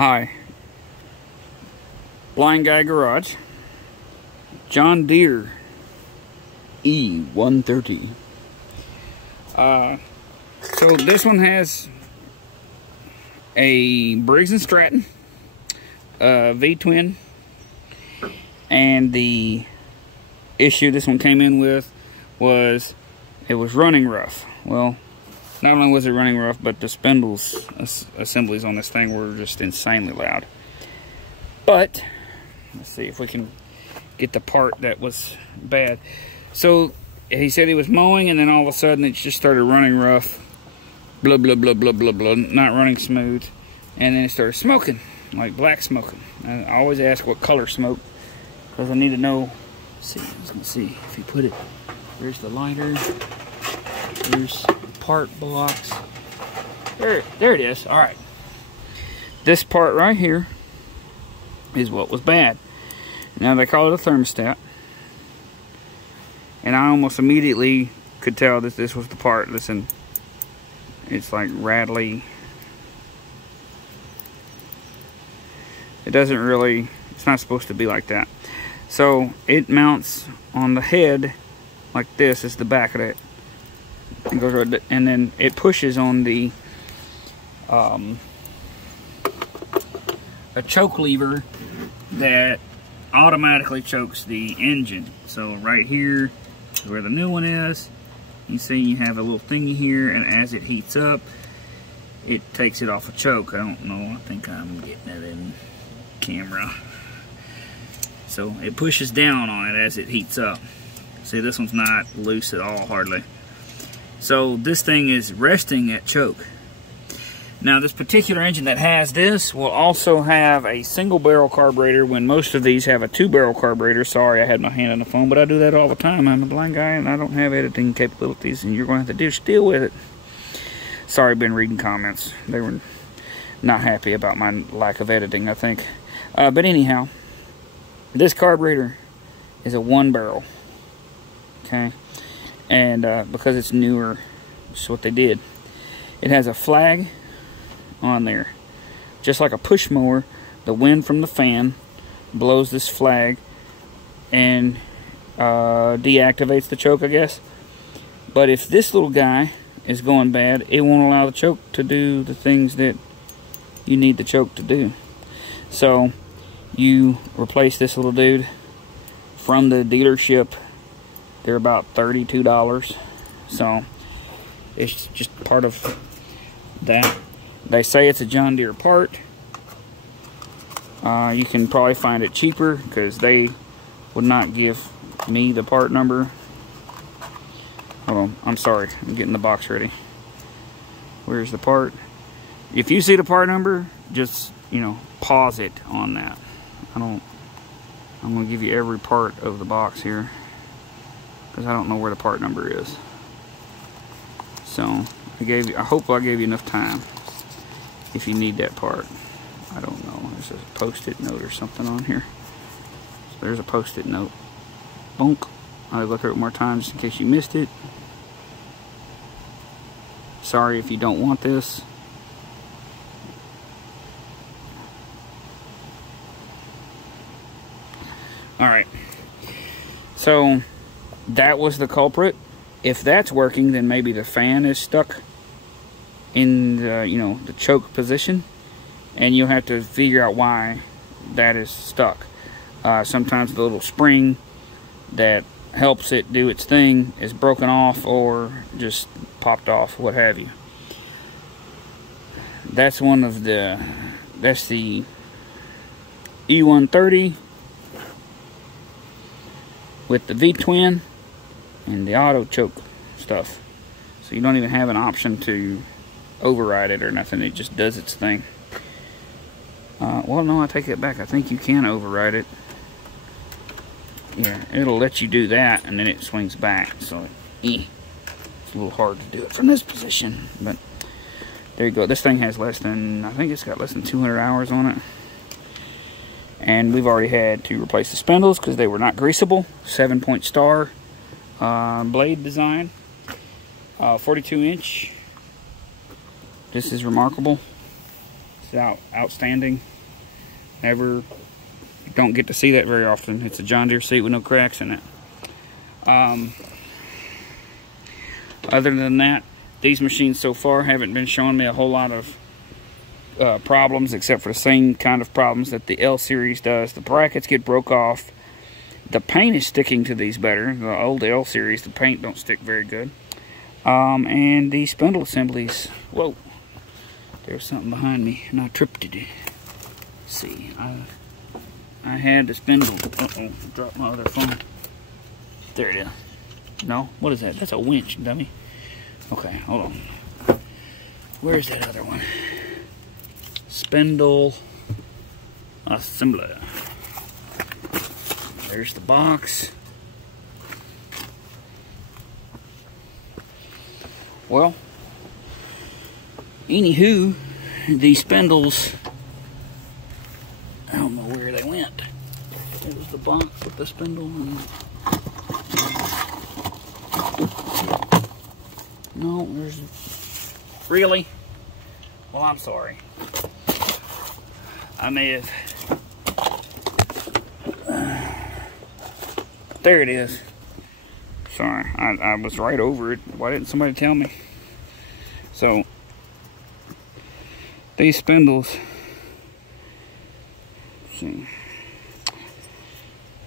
Hi. Blind Guy Garage. John Deere E130. So this one has a Briggs & Stratton V-twin, and the issue this one came in with was it was running rough. Well, not only was it running rough, but the spindles assemblies on this thing were just insanely loud. But let's see if we can get the part that was bad. So he said he was mowing, and then all of a sudden it just started running rough, blah blah blah blah blah blah, not running smooth, and then it started smoking, like black smoking. I always ask what color smoke, because I need to know. Let's see, I was gonna see if you put it. There's the lighter. There's part blocks. There it is. All right. This part right here is what was bad. Now they call it a thermostat, and I almost immediately could tell that this was the part. Listen, it's like rattly. It doesn't really, it's not supposed to be like that. So it mounts on the head like this. Is the back of it. It goes right, and then it pushes on the a choke lever that automatically chokes the engine. So right here is where the new one is. You see you have a little thingy here, and as it heats up, it takes it off a choke. I don't know, I think I'm getting it in camera. So it pushes down on it as it heats up. See, this one's not loose at all, hardly. So this thing is resting at choke. Now this particular engine that has this will also have a single barrel carburetor, when most of these have a 2-barrel carburetor. Sorry, I had my hand on the phone, but I do that all the time. I'm a blind guy and I don't have editing capabilities, and you're going to have to just deal with it. Sorry, I've been reading comments. They were not happy about my lack of editing, I think. But anyhow, this carburetor is a 1-barrel. Okay. And because it's newer, that's what they did. It has a flag on there, just like a push mower. The wind from the fan blows this flag and deactivates the choke, I guess. But if this little guy is going bad, it won't allow the choke to do the things that you need the choke to do. So you replace this little dude from the dealership. They're about $32, so it's just part of that. They say it's a John Deere part. You can probably find it cheaper, because they would not give me the part number. Hold on, I'm sorry, I'm getting the box ready. Where's the part? If you see the part number, just, you know, pause it on that. I'm gonna give you every part of the box here, because I don't know where the part number is. So I hope I gave you enough time if you need that part. I don't know. There's a post-it note or something on here. So there's a post-it note. Bonk. I'll go through it more times just in case you missed it. Sorry if you don't want this. Alright. So that was the culprit. If that's working, then maybe the fan is stuck in the, you know, the choke position, and you'll have to figure out why that is stuck. Sometimes the little spring that helps it do its thing is broken off, or just popped off, what have you. That's the E130 with the V-twin and the auto choke stuff. So you don't even have an option to override it or nothing. It just does its thing. Well, no, I take it back. I think you can override it. Yeah, it'll let you do that, and then it swings back. So it's a little hard to do it from this position. But there you go. This thing has less than, I think it's got less than 200 hours on it. And we've already had to replace the spindles because they were not greasable. 7-point star blade design, 42 inch. This is remarkable. is outstanding. Never, don't get to see that very often. It's a John Deere seat with no cracks in it. Other than that, these machines so far haven't been showing me a whole lot of problems, except for the same kind of problems that the L series does. The brackets get broke off. The paint is sticking to these better. The old L series, the paint don't stick very good. And the spindle assemblies, whoa, there's something behind me and I tripped it. See, I had the spindle, uh-oh, dropped my other phone. There it is. No, what is that? That's a winch, dummy. Okay, hold on. Where's that other one? Spindle assembler. There's the box. Well, anywho, these spindles, I don't know where they went. There's the box with the spindle. No, there's... Really? Well, I'm sorry. I may have... There it is. Sorry, I was right over it. Why didn't somebody tell me? So, these spindles... See.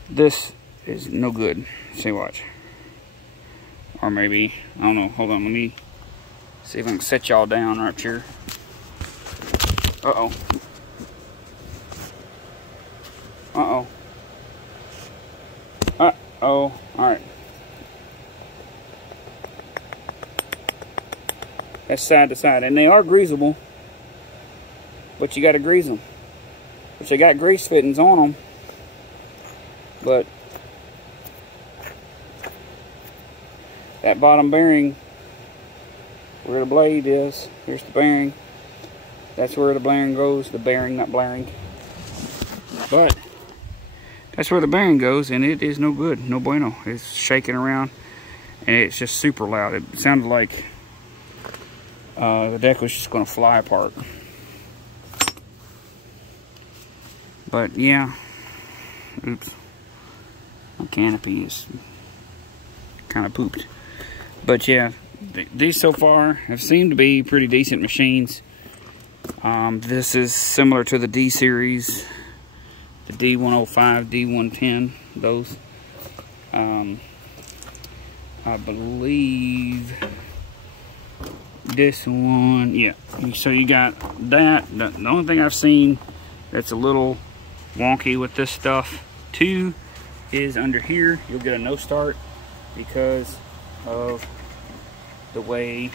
This is no good. See, watch. Or maybe, I don't know. Hold on, let me see if I can set y'all down right here. Uh-oh. Uh-oh. Uh-oh. Alright. That's side to side. And they are greasable. But you got to grease them. Which they got grease fittings on them. But that bottom bearing, where the blade is, here's the bearing. That's where the bearing goes. The bearing, not blaring. But that's where the bearing goes, and it is no good. No bueno. It's shaking around, and it's just super loud. It sounded like the deck was just going to fly apart. But yeah, oops, my canopy is kind of pooped. But yeah, these so far have seemed to be pretty decent machines. This is similar to the D series, the D105, D110, those. I believe this one, yeah. So you got that. The only thing I've seen that's a little wonky with this stuff too is under here. You'll get a no start because of the way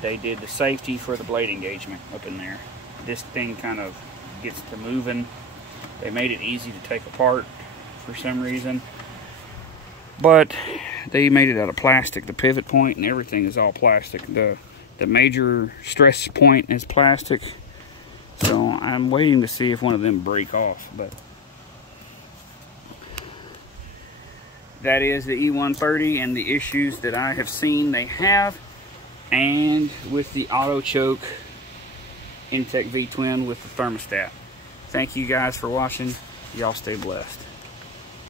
they did the safety for the blade engagement up in there. This thing kind of gets to moving. They made it easy to take apart for some reason, but they made it out of plastic. The pivot point and everything is all plastic. The major stress point is plastic. So I'm waiting to see if one of them break off, but that is the E130 and the issues that I have seen they have, and with the auto choke Intech V-twin with the thermostat. Thank you guys for watching. Y'all stay blessed.